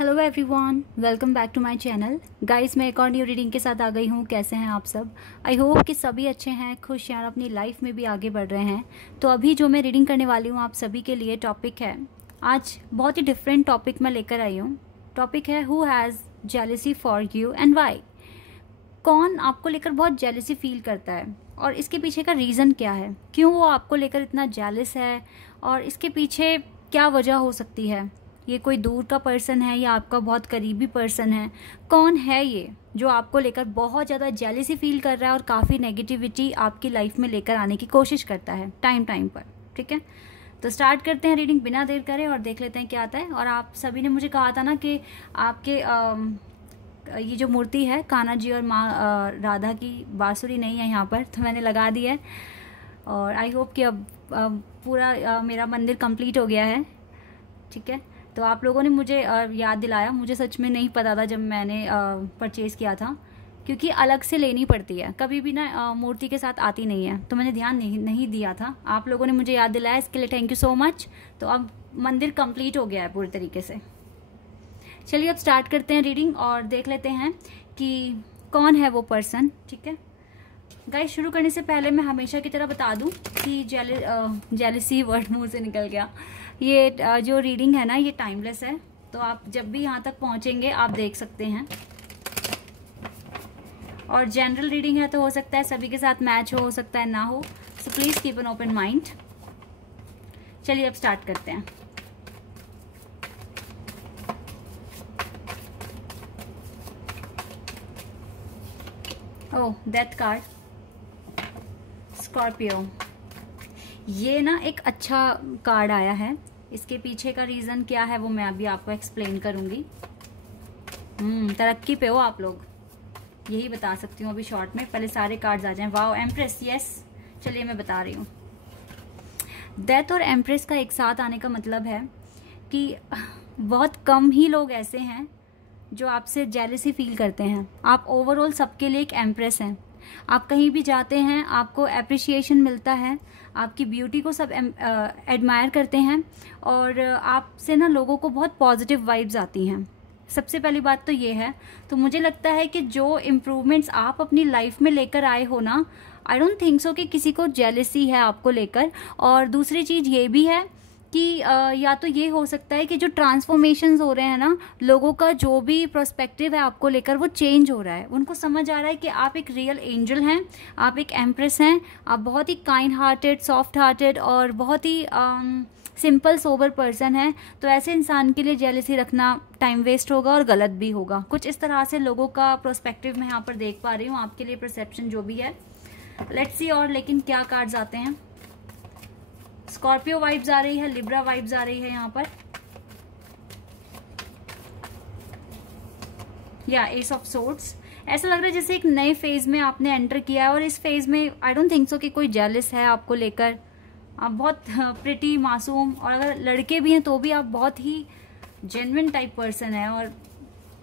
Hello everyone, welcome back to my channel. Guys, मैं एक और न्यू रीडिंग के साथ आ गई हूँ। कैसे हैं आप सब? आई होप कि सभी अच्छे हैं, खुश हैं और अपनी लाइफ में भी आगे बढ़ रहे हैं। तो अभी जो मैं रीडिंग करने वाली हूँ आप सभी के लिए टॉपिक है, आज बहुत ही डिफरेंट टॉपिक मैं लेकर आई हूँ। टॉपिक है who has jealousy for you and why. कौन आपको लेकर बहुत जेलसी फील करता है और इसके पीछे का रीज़न क्या है, क्यों वो आपको लेकर इतना जेलस है और इसके पीछे क्या वजह हो सकती है। ये कोई दूर का पर्सन है या आपका बहुत करीबी पर्सन है? कौन है ये जो आपको लेकर बहुत ज़्यादा जेलसी फील कर रहा है और काफ़ी नेगेटिविटी आपकी लाइफ में लेकर आने की कोशिश करता है टाइम टाइम पर? ठीक है, तो स्टार्ट करते हैं रीडिंग बिना देर करे और देख लेते हैं क्या आता है। और आप सभी ने मुझे कहा था ना कि आपके ये जो मूर्ति है कान्हा जी और माँ राधा की बांसुरी नहीं है यहाँ पर, तो मैंने लगा दी है। और आई होप कि अब पूरा मेरा मंदिर कंप्लीट हो गया है। ठीक है, तो आप लोगों ने मुझे याद दिलाया। मुझे सच में नहीं पता था जब मैंने परचेज़ किया था, क्योंकि अलग से लेनी पड़ती है, कभी भी ना मूर्ति के साथ आती नहीं है, तो मैंने ध्यान नहीं दिया था। आप लोगों ने मुझे याद दिलाया, इसके लिए थैंक यू सो मच। तो अब मंदिर कंप्लीट हो गया है पूरी तरीके से। चलिए अब स्टार्ट करते हैं रीडिंग और देख लेते हैं कि कौन है वो पर्सन। ठीक है गाइस, शुरू करने से पहले मैं हमेशा की तरह बता दूं कि जेलसी वर्ड मुंह से निकल गया। ये जो रीडिंग है ना, ये टाइमलेस है, तो आप जब भी यहाँ तक पहुँचेंगे आप देख सकते हैं। और जनरल रीडिंग है, तो हो सकता है सभी के साथ मैच हो सकता है ना हो, so please keep an open mind. चलिए अब स्टार्ट करते हैं। ओह, डेथ कार्ड, स्कॉर्पियो। ये ना एक अच्छा कार्ड आया है। इसके पीछे का रीज़न क्या है वो मैं अभी आपको एक्सप्लेन करूंगी। तरक्की पे हो आप लोग, यही बता सकती हूँ अभी शॉर्ट में। पहले सारे कार्ड्स आ जाएं। Wow, empress, yes. चलिए मैं बता रही हूँ। डेथ और एम्प्रेस का एक साथ आने का मतलब है कि बहुत कम ही लोग ऐसे हैं जो आपसे जेलसी फील करते हैं। आप ओवरऑल सबके लिए एक एम्प्रेस हैं। आप कहीं भी जाते हैं आपको अप्रिसिएशन मिलता है, आपकी ब्यूटी को सब एडमायर करते हैं और आपसे ना लोगों को बहुत पॉजिटिव वाइब्स आती हैं। सबसे पहली बात तो ये है। तो मुझे लगता है कि जो इम्प्रूवमेंट्स आप अपनी लाइफ में लेकर आए हो ना, आई डोंट थिंक सो कि किसी को जेलसी है आपको लेकर। और दूसरी चीज़ ये भी है कि या तो ये हो सकता है कि जो ट्रांसफॉर्मेशंस हो रहे हैं ना, लोगों का जो भी पर्सपेक्टिव है आपको लेकर वो चेंज हो रहा है। उनको समझ आ रहा है कि आप एक रियल एंजल हैं, आप एक एम्प्रेस हैं, आप बहुत ही काइंड हार्टेड, सॉफ्ट हार्टेड और बहुत ही सिंपल सोबर पर्सन है। तो ऐसे इंसान के लिए जेलसी रखना टाइम वेस्ट होगा और गलत भी होगा। कुछ इस तरह से लोगों का पर्सपेक्टिव मैं यहाँ पर देख पा रही हूँ, आपके लिए परसेप्शन जो भी है। लेट्स सी और लेकिन क्या कार्ड्स आते हैं। स्कॉर्पियो वाइब्स आ रही है, लिब्रा वाइब्स आ रही है यहाँ पर, या एस ऑफ सोर्ड्स। ऐसा लग रहा है जैसे एक नए फेज में आपने एंटर किया है और इस फेज में आई डोंट थिंक सो कि कोई जेलस है आपको लेकर। आप बहुत प्रिटी, मासूम, और अगर लड़के भी हैं तो भी आप बहुत ही जेन्युइन टाइप पर्सन है और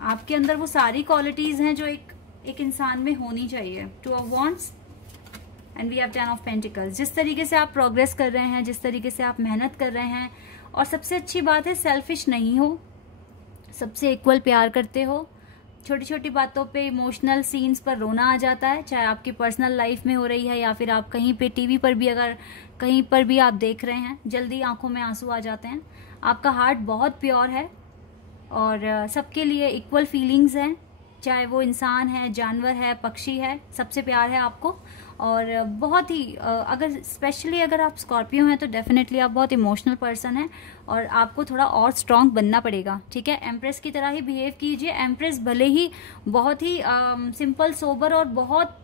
आपके अंदर वो सारी क्वालिटीज हैं जो एक इंसान में होनी चाहिए। Two of wands and we have 10 of pentacles. जिस तरीके से आप प्रोग्रेस कर रहे हैं, जिस तरीके से आप मेहनत कर रहे हैं, और सबसे अच्छी बात है सेल्फिश नहीं हो, सबसे इक्वल प्यार करते हो। छोटी छोटी बातों पे, इमोशनल सीन्स पर रोना आ जाता है, चाहे आपकी पर्सनल लाइफ में हो रही है या फिर आप कहीं पे टीवी पर भी, अगर कहीं पर भी आप देख रहे हैं, जल्दी आंखों में आंसू आ जाते हैं। आपका हार्ट बहुत प्योर है और सबके लिए इक्वल फीलिंग्स हैं, चाहे वो इंसान है, जानवर है, पक्षी है, सबसे प्यार है आपको। और बहुत ही अगर स्पेशली अगर आप स्कॉर्पियो हैं तो डेफिनेटली आप बहुत इमोशनल पर्सन हैं और आपको थोड़ा और स्ट्रांग बनना पड़ेगा। ठीक है, एम्प्रेस की तरह ही बिहेव कीजिए। एम्प्रेस भले ही बहुत ही सिंपल, सोबर और बहुत,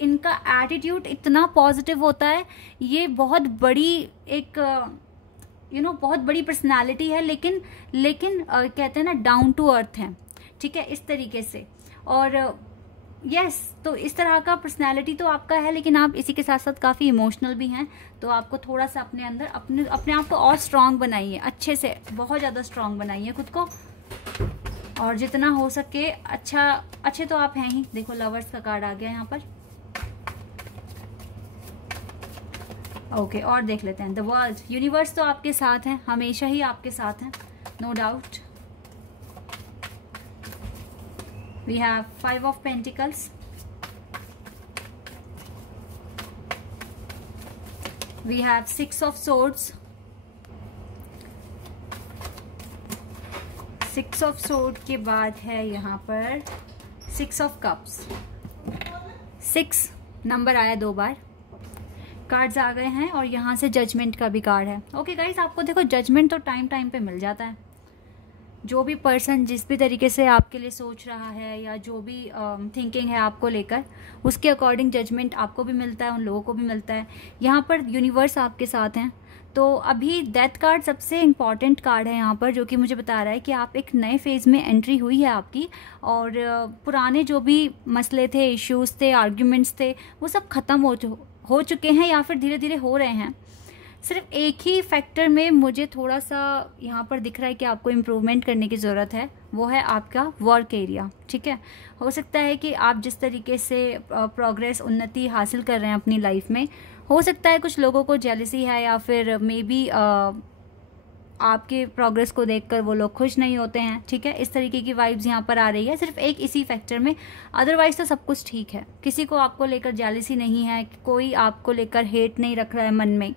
इनका एटीट्यूड इतना पॉजिटिव होता है। ये बहुत बड़ी एक बहुत बड़ी पर्सनालिटी है, लेकिन कहते हैं ना डाउन टू अर्थ है। ठीक है, इस तरीके से। और यस, तो इस तरह का पर्सनैलिटी तो आपका है, लेकिन आप इसी के साथ साथ काफ़ी इमोशनल भी हैं। तो आपको थोड़ा सा अपने अंदर अपने आप को और स्ट्रांग बनाइए, अच्छे से बहुत ज़्यादा स्ट्रांग बनाइए खुद को, और जितना हो सके अच्छे तो आप हैं ही। देखो लवर्स का कार्ड आ गया यहाँ पर। ओके, और देख लेते हैं द वर्ल्ड। यूनिवर्स तो आपके साथ है, हमेशा ही आपके साथ है, no doubt. We have 5 of pentacles, we have 6 of swords, 6 of sword के बाद है यहाँ पर 6 ऑफ कप्स। 6 नंबर आया 2 बार, कार्ड्स आ गए हैं और यहाँ से जजमेंट का भी कार्ड है। ओके गाइस, आपको देखो जजमेंट तो टाइम टाइम पे मिल जाता है। जो भी पर्सन जिस भी तरीके से आपके लिए सोच रहा है या जो भी थिंकिंग है आपको लेकर, उसके अकॉर्डिंग जजमेंट आपको भी मिलता है, उन लोगों को भी मिलता है। यहाँ पर यूनिवर्स आपके साथ हैं। तो अभी डेथ कार्ड सबसे इम्पॉर्टेंट कार्ड है यहाँ पर, जो कि मुझे बता रहा है कि आप एक नए फेज़ में एंट्री हुई है आपकी, और पुराने जो भी मसले थे, इश्यूज थे, आर्ग्यूमेंट्स थे, वो सब ख़त्म हो चुके हैं या फिर धीरे धीरे हो रहे हैं। सिर्फ एक ही फैक्टर में मुझे थोड़ा सा यहाँ पर दिख रहा है कि आपको इम्प्रूवमेंट करने की ज़रूरत है, वो है आपका वर्क एरिया। ठीक है, हो सकता है कि आप जिस तरीके से प्रोग्रेस, उन्नति हासिल कर रहे हैं अपनी लाइफ में, हो सकता है कुछ लोगों को जेलसी है या फिर मे बी आपके प्रोग्रेस को देखकर वो लोग खुश नहीं होते हैं। ठीक है, इस तरीके की वाइब्स यहाँ पर आ रही है सिर्फ एक इसी फैक्टर में। अदरवाइज तो सब कुछ ठीक है, किसी को आपको लेकर जेलसी नहीं है, कोई आपको लेकर हेट नहीं रख रहा है मन में।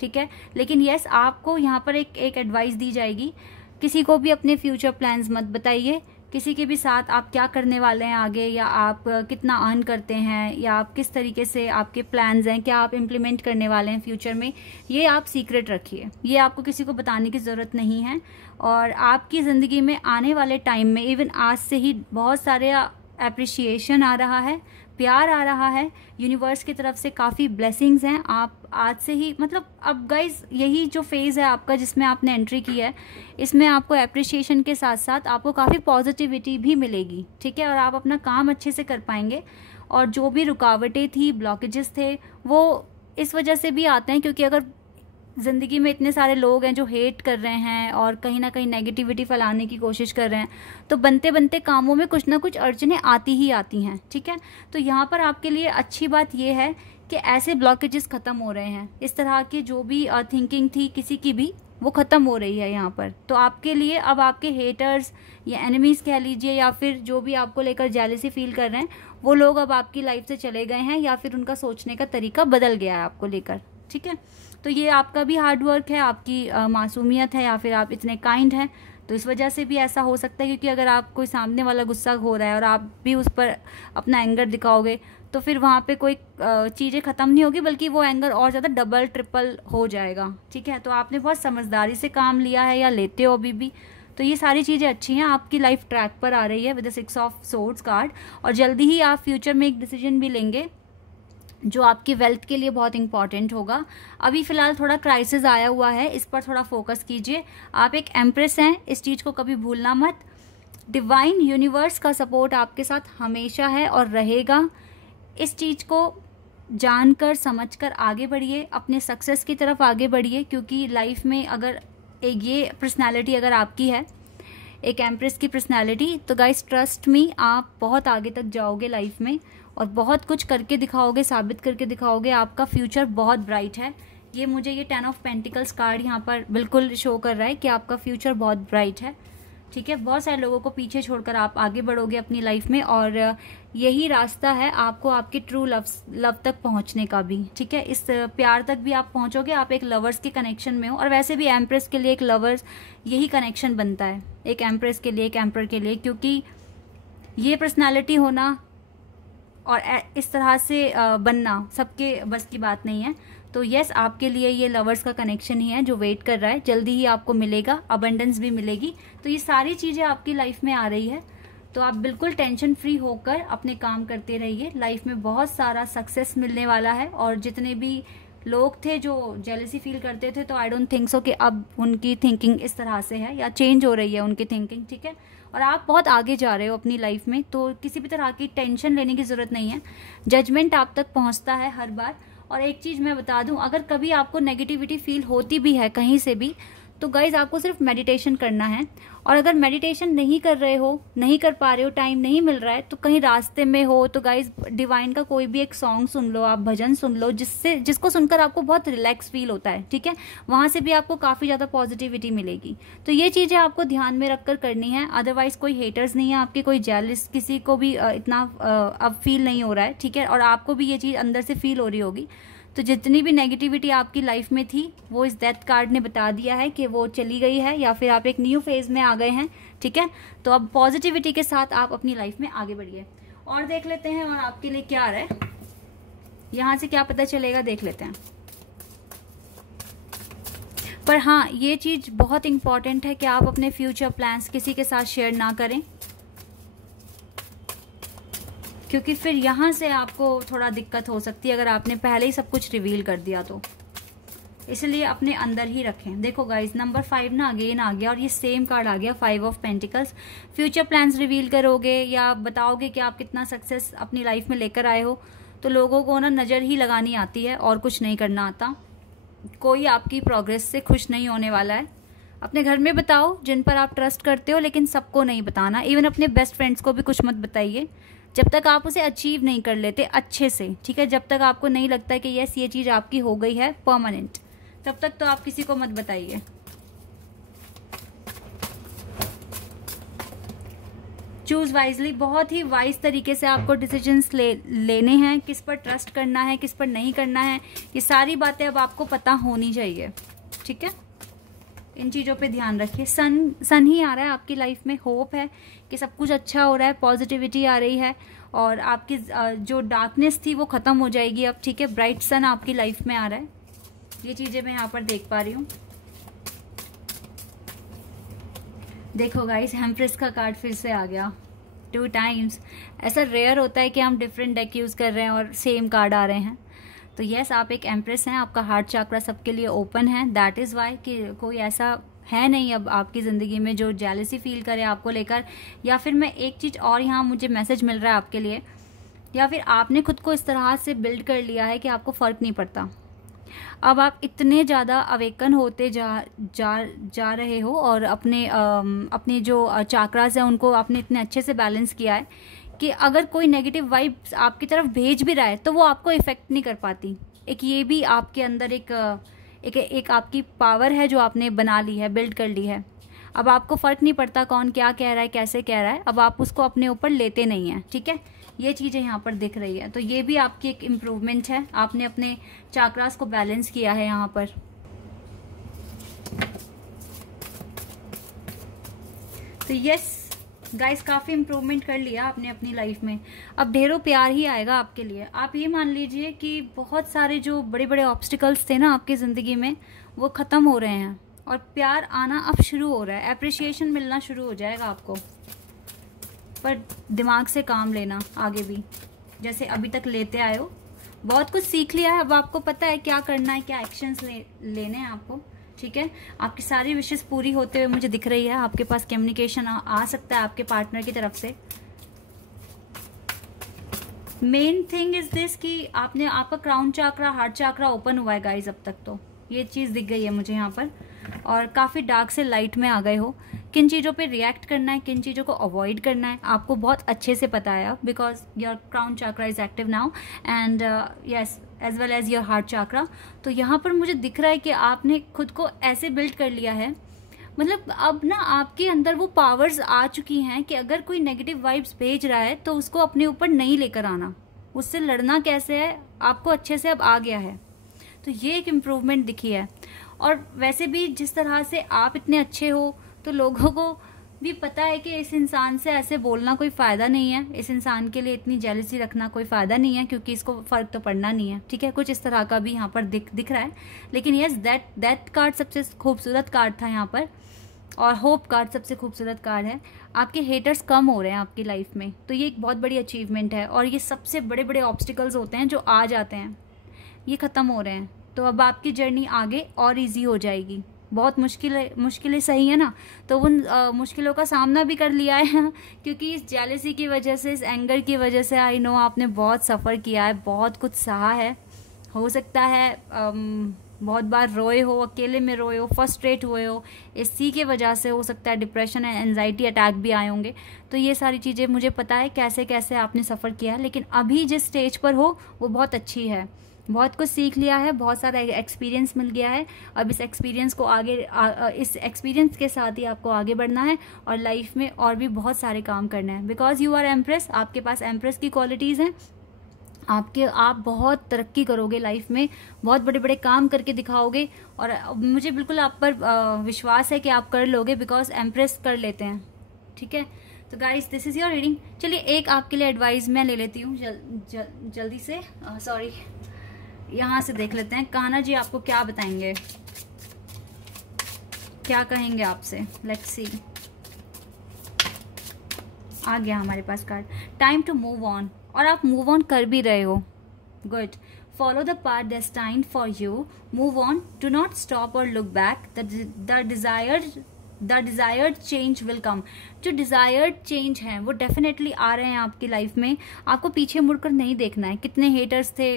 ठीक है, लेकिन यस, आपको यहाँ पर एक एडवाइस दी जाएगी, किसी को भी अपने फ्यूचर प्लान्स मत बताइए, किसी के भी साथ आप क्या करने वाले हैं आगे, या आप कितना अर्न करते हैं, या आप किस तरीके से आपके प्लान्स हैं, क्या आप इम्प्लीमेंट करने वाले हैं फ्यूचर में, ये आप सीक्रेट रखिए। ये आपको किसी को बताने की ज़रूरत नहीं है। और आपकी ज़िंदगी में आने वाले टाइम में, इवन आज से ही बहुत सारे अप्रिशिएशन आ रहा है, प्यार आ रहा है, यूनिवर्स की तरफ से काफ़ी ब्लेसिंग्स हैं। आप आज से ही, मतलब अब गाइज यही जो फेज़ है आपका जिसमें आपने एंट्री की है, इसमें आपको अप्रिशिएशन के साथ साथ आपको काफ़ी पॉजिटिविटी भी मिलेगी। ठीक है, और आप अपना काम अच्छे से कर पाएंगे। और जो भी रुकावटें थी, ब्लॉकेजेस थे, वो इस वजह से भी आते हैं क्योंकि अगर ज़िंदगी में इतने सारे लोग हैं जो हेट कर रहे हैं और कहीं ना कहीं नेगेटिविटी फैलाने की कोशिश कर रहे हैं, तो बनते बनते कामों में कुछ ना कुछ अड़चनें आती ही आती हैं। ठीक है, तो यहाँ पर आपके लिए अच्छी बात यह है कि ऐसे ब्लॉकेजेस ख़त्म हो रहे हैं। इस तरह की जो भी थिंकिंग थी किसी की भी, वो ख़त्म हो रही है यहाँ पर। तो आपके लिए अब आपके हेटर्स या एनिमीज़ कह लीजिए, या फिर जो भी आपको लेकर जेलसी फील कर रहे हैं, वो लोग अब आपकी लाइफ से चले गए हैं, या फिर उनका सोचने का तरीका बदल गया है आपको लेकर। ठीक है, तो ये आपका भी हार्ड वर्क है, आपकी मासूमियत है, या फिर आप इतने काइंड हैं, तो इस वजह से भी ऐसा हो सकता है। क्योंकि अगर आप कोई सामने वाला गुस्सा हो रहा है और आप भी उस पर अपना एंगर दिखाओगे, तो फिर वहाँ पे कोई चीज़ें ख़त्म नहीं होगी, बल्कि वो एंगर और ज़्यादा डबल ट्रिपल हो जाएगा। ठीक है, तो आपने बहुत समझदारी से काम लिया है या लेते हो अभी भी, तो ये सारी चीज़ें अच्छी हैं। आपकी लाइफ ट्रैक पर आ रही है with the 6 of swords card, और जल्दी ही आप फ्यूचर में एक डिसीजन भी लेंगे जो आपकी वेल्थ के लिए बहुत इंपॉर्टेंट होगा। अभी फ़िलहाल थोड़ा क्राइसिस आया हुआ है, इस पर थोड़ा फोकस कीजिए। आप एक एम्प्रेस हैं, इस चीज़ को कभी भूलना मत। डिवाइन यूनिवर्स का सपोर्ट आपके साथ हमेशा है और रहेगा। इस चीज़ को जानकर समझकर आगे बढ़िए, अपने सक्सेस की तरफ आगे बढ़िए। क्योंकि लाइफ में अगर एक ये पर्सनैलिटी अगर आपकी है, एक एम्प्रेस की पर्सनैलिटी, तो गाइस ट्रस्ट मी, आप बहुत आगे तक जाओगे लाइफ में और बहुत कुछ करके दिखाओगे, साबित करके दिखाओगे। आपका फ्यूचर बहुत ब्राइट है। ये मुझे ये 10 ऑफ पेंटिकल्स कार्ड यहाँ पर बिल्कुल शो कर रहा है कि आपका फ्यूचर बहुत ब्राइट है। ठीक है, बहुत सारे लोगों को पीछे छोड़कर आप आगे बढ़ोगे अपनी लाइफ में, और यही रास्ता है आपको आपके ट्रू लव तक पहुंचने का भी। ठीक है, इस प्यार तक भी आप पहुंचोगे। आप एक लवर्स के कनेक्शन में हो, और वैसे भी एम्प्रेस के लिए एक लवर्स यही कनेक्शन बनता है, एक एम्प्रेस के लिए, एक एम्पर के लिए। क्योंकि ये पर्सनैलिटी होना और इस तरह से बनना सबके बस की बात नहीं है। तो यस, आपके लिए ये लवर्स का कनेक्शन ही है जो वेट कर रहा है, जल्दी ही आपको मिलेगा, अबंडेंस भी मिलेगी। तो ये सारी चीज़ें आपकी लाइफ में आ रही है, तो आप बिल्कुल टेंशन फ्री होकर अपने काम करते रहिए। लाइफ में बहुत सारा सक्सेस मिलने वाला है। और जितने भी लोग थे जो जेलसी फील करते थे, तो आई डोंट थिंक सो कि अब उनकी थिंकिंग इस तरह से है या चेंज हो रही है उनकी थिंकिंग। ठीक है, और आप बहुत आगे जा रहे हो अपनी लाइफ में, तो किसी भी तरह की टेंशन लेने की ज़रूरत नहीं है। जजमेंट आप तक पहुंचता है हर बार। और एक चीज़ मैं बता दूं, अगर कभी आपको नेगेटिविटी फील होती भी है कहीं से भी, तो गाइज आपको सिर्फ मेडिटेशन करना है। और अगर मेडिटेशन नहीं कर रहे हो, नहीं कर पा रहे हो, टाइम नहीं मिल रहा है, तो कहीं रास्ते में हो तो गाइज डिवाइन का कोई भी एक सॉन्ग सुन लो, आप भजन सुन लो, जिसको सुनकर आपको बहुत रिलैक्स फील होता है, ठीक है, वहां से भी आपको काफी ज्यादा पॉजिटिविटी मिलेगी। तो ये चीजें आपको ध्यान में रखकर करनी है। अदरवाइज कोई हेटर्स नहीं है आपके, कोई जेलस किसी को भी इतना अब फील नहीं हो रहा है, ठीक है, और आपको भी ये चीज अंदर से फील हो रही होगी। तो जितनी भी नेगेटिविटी आपकी लाइफ में थी वो इस डेथ कार्ड ने बता दिया है कि वो चली गई है, या फिर आप एक न्यू फेज में आ गए हैं, ठीक है। तो अब पॉजिटिविटी के साथ आप अपनी लाइफ में आगे बढ़िए। और देख लेते हैं और आपके लिए क्या आ रहा है, यहां से क्या पता चलेगा, देख लेते हैं। पर हाँ, ये चीज बहुत इंपॉर्टेंट है कि आप अपने फ्यूचर प्लान्स किसी के साथ शेयर ना करें, क्योंकि फिर यहाँ से आपको थोड़ा दिक्कत हो सकती है अगर आपने पहले ही सब कुछ रिवील कर दिया तो। इसलिए अपने अंदर ही रखें। देखो गाइज, नंबर 5 ना अगेन आ गया और ये सेम कार्ड आ गया, 5 of pentacles. Future plans reveal करोगे या बताओगे कि आप कितना सक्सेस अपनी लाइफ में लेकर आए हो, तो लोगों को ना नजर ही लगानी आती है और कुछ नहीं करना आता। कोई आपकी प्रोग्रेस से खुश नहीं होने वाला है। अपने घर में बताओ जिन पर आप ट्रस्ट करते हो, लेकिन सबको नहीं बताना। इवन अपने बेस्ट फ्रेंड्स को भी कुछ मत बताइए जब तक आप उसे अचीव नहीं कर लेते अच्छे से, ठीक है। जब तक आपको नहीं लगता है कि यस ये चीज आपकी हो गई है परमानेंट, तब तक तो आप किसी को मत बताइए। चूज वाइजली, बहुत ही वाइज तरीके से आपको डिसीजंस लेने हैं, किस पर ट्रस्ट करना है, किस पर नहीं करना है, ये सारी बातें अब आपको पता होनी चाहिए, ठीक है। इन चीजों पे ध्यान रखिए। सन ही आ रहा है आपकी लाइफ में, होप है कि सब कुछ अच्छा हो रहा है, पॉजिटिविटी आ रही है और आपकी जो डार्कनेस थी वो खत्म हो जाएगी अब, ठीक है। ब्राइट सन आपकी लाइफ में आ रहा है, ये चीजें मैं यहाँ पर देख पा रही हूँ। देखो गाइस, एम्प्रेस का कार्ड फिर से आ गया 2 टाइम्स। ऐसा रेयर होता है कि हम डिफरेंट डेक यूज कर रहे हैं और सेम कार्ड आ रहे हैं। तो यस, आप एक एम्प्रेस हैं, आपका हार्ट चक्रा सबके लिए ओपन है। दैट इज वाई कि कोई ऐसा है नहीं अब आपकी जिंदगी में जो जेलसी फील करे आपको लेकर, या फिर मैं एक चीज और यहाँ मुझे मैसेज मिल रहा है आपके लिए, या फिर आपने खुद को इस तरह से बिल्ड कर लिया है कि आपको फर्क नहीं पड़ता। अब आप इतने ज्यादा अवेकन होते जा रहे हो और अपने जो चाक्रास है उनको आपने इतने अच्छे से बैलेंस किया है कि अगर कोई नेगेटिव वाइब्स आपकी तरफ भेज भी रहा है तो वो आपको इफेक्ट नहीं कर पाती। एक ये भी आपके अंदर एक आपकी पावर है जो आपने बना ली है, बिल्ड कर ली है। अब आपको फर्क नहीं पड़ता कौन क्या कह रहा है, कैसे कह रहा है, अब आप उसको अपने ऊपर लेते नहीं हैं, ठीक है। ये चीजें यहाँ पर दिख रही है, तो ये भी आपकी एक इम्प्रूवमेंट है। आपने अपने चाक्रास को बैलेंस किया है यहाँ पर। तो यस गाइस, काफी इम्प्रूवमेंट कर लिया आपने अपनी लाइफ में। अब ढेरों प्यार ही आएगा आपके लिए। आप ये मान लीजिए कि बहुत सारे जो बड़े बड़े ऑब्स्टिकल्स थे ना आपकी जिंदगी में, वो खत्म हो रहे हैं और प्यार आना अब शुरू हो रहा है। एप्रिसिएशन मिलना शुरू हो जाएगा आपको, पर दिमाग से काम लेना आगे भी, जैसे अभी तक लेते आए हो। बहुत कुछ सीख लिया है, अब आपको पता है क्या करना है, क्या एक्शंस लेने हैं आपको, ठीक है। आपकी सारी विशेष पूरी होते हुए मुझे दिख रही है। आपके पास कम्युनिकेशन आ सकता है आपके पार्टनर की तरफ से। मेन थिंग इज दिस कि आपका क्राउन चक्रा, हार्ट चक्रा ओपन हुआ है गाइज अब तक, तो ये चीज दिख गई है मुझे यहाँ पर। और काफी डार्क से लाइट में आ गए हो। किन चीजों पे रिएक्ट करना है, किन चीजों को अवॉइड करना है, आपको बहुत अच्छे से पता है, because your crown chakra is active now and yes as well as your heart chakra. तो यहाँ पर मुझे दिख रहा है कि आपने खुद को ऐसे बिल्ड कर लिया है, मतलब अब ना आपके अंदर वो पावर्स आ चुकी हैं कि अगर कोई नेगेटिव वाइब्स भेज रहा है तो उसको अपने ऊपर नहीं लेकर आना, उससे लड़ना कैसे है आपको अच्छे से अब आ गया है। तो ये एक इम्प्रूवमेंट दिखी है। और वैसे भी जिस तरह से आप इतने अच्छे हो तो लोगों को भी पता है कि इस इंसान से ऐसे बोलना कोई फायदा नहीं है, इस इंसान के लिए इतनी जेलसी रखना कोई फायदा नहीं है, क्योंकि इसको फर्क तो पड़ना नहीं है, ठीक है। कुछ इस तरह का भी यहाँ पर दिख रहा है। लेकिन यस, दैट कार्ड सबसे खूबसूरत कार्ड था यहाँ पर, और होप कार्ड सबसे खूबसूरत कार्ड है। आपके हेटर्स कम हो रहे हैं आपकी लाइफ में, तो ये एक बहुत बड़ी अचीवमेंट है। और ये सबसे बड़े बड़े ऑब्स्टिकल्स होते हैं जो आ जाते हैं, ये खत्म हो रहे हैं। तो अब आपकी जर्नी आगे और इजी हो जाएगी। बहुत मुश्किलें सही है ना, तो उन मुश्किलों का सामना भी कर लिया है क्योंकि इस जेलसी की वजह से, इस एंगर की वजह से आई नो आपने बहुत सफ़र किया है, बहुत कुछ सहा है। हो सकता है बहुत बार रोए हो, अकेले में रोए हो, फर्स्ट्रेट हुए हो, इसी के वजह से हो सकता है डिप्रेशन एंड एंजाइटी अटैक भी आए होंगे। तो ये सारी चीज़ें मुझे पता है कैसे कैसे आपने सफ़र किया है, लेकिन अभी जिस स्टेज पर हो वो बहुत अच्छी है, बहुत कुछ सीख लिया है, बहुत सारा एक्सपीरियंस मिल गया है। अब इस एक्सपीरियंस को आगे इस एक्सपीरियंस के साथ ही आपको आगे बढ़ना है और लाइफ में और भी बहुत सारे काम करना है। बिकॉज यू आर एम्प्रेस, आपके पास एम्प्रेस की क्वालिटीज़ हैं, आप बहुत तरक्की करोगे लाइफ में, बहुत बड़े बड़े काम करके दिखाओगे और मुझे बिल्कुल आप पर विश्वास है कि आप कर लोगे, बिकॉज एम्प्रेस कर लेते हैं। ठीक है, तो guys this is your reading. चलिए एक आपके लिए एडवाइस मैं ले लेती हूँ जल्दी से, सॉरी यहाँ से देख लेते हैं कान्हा जी आपको क्या बताएंगे, क्या कहेंगे आपसे। लेट्स सी, आ गया हमारे पास card, time to move on, और आप मूव ऑन कर भी रहे हो। Good, follow the path destined for you, move on, do not stop और look back, the desired change will come. जो डिजायर्ड चेंज है वो डेफिनेटली आ रहे हैं आपकी लाइफ में, आपको पीछे मुड़कर नहीं देखना है। कितने हेटर्स थे,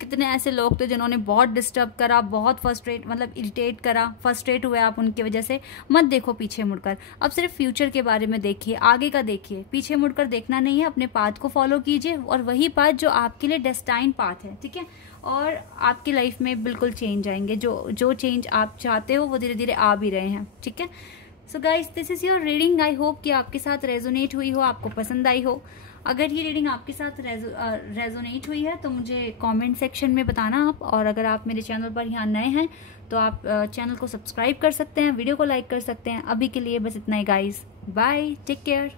कितने ऐसे लोग थे जिन्होंने बहुत डिस्टर्ब करा, बहुत इरिटेट करा, फ्रस्ट्रेट हुए आप उनकी वजह से। मत देखो पीछे मुड़कर, अब सिर्फ फ्यूचर के बारे में देखिए, आगे का देखिए, पीछे मुड़कर देखना नहीं है। अपने पाथ को फॉलो कीजिए और वही पाथ जो आपके लिए डेस्टाइन पाथ है, ठीक है। और आपकी लाइफ में बिल्कुल चेंज आएंगे, जो चेंज आप चाहते हो वो धीरे धीरे आ भी रहे हैं, ठीक है। So guys this is your reading, I hope कि आपके साथ रेजोनेट हुई हो, आपको पसंद आई हो। अगर ये रीडिंग आपके साथ रेजोनेट हुई है तो मुझे कमेंट सेक्शन में बताना आप, और अगर आप मेरे चैनल पर यहाँ नए हैं तो आप चैनल को सब्सक्राइब कर सकते हैं, वीडियो को लाइक कर सकते हैं। अभी के लिए बस इतना ही गाइस, बाय, टेक केयर।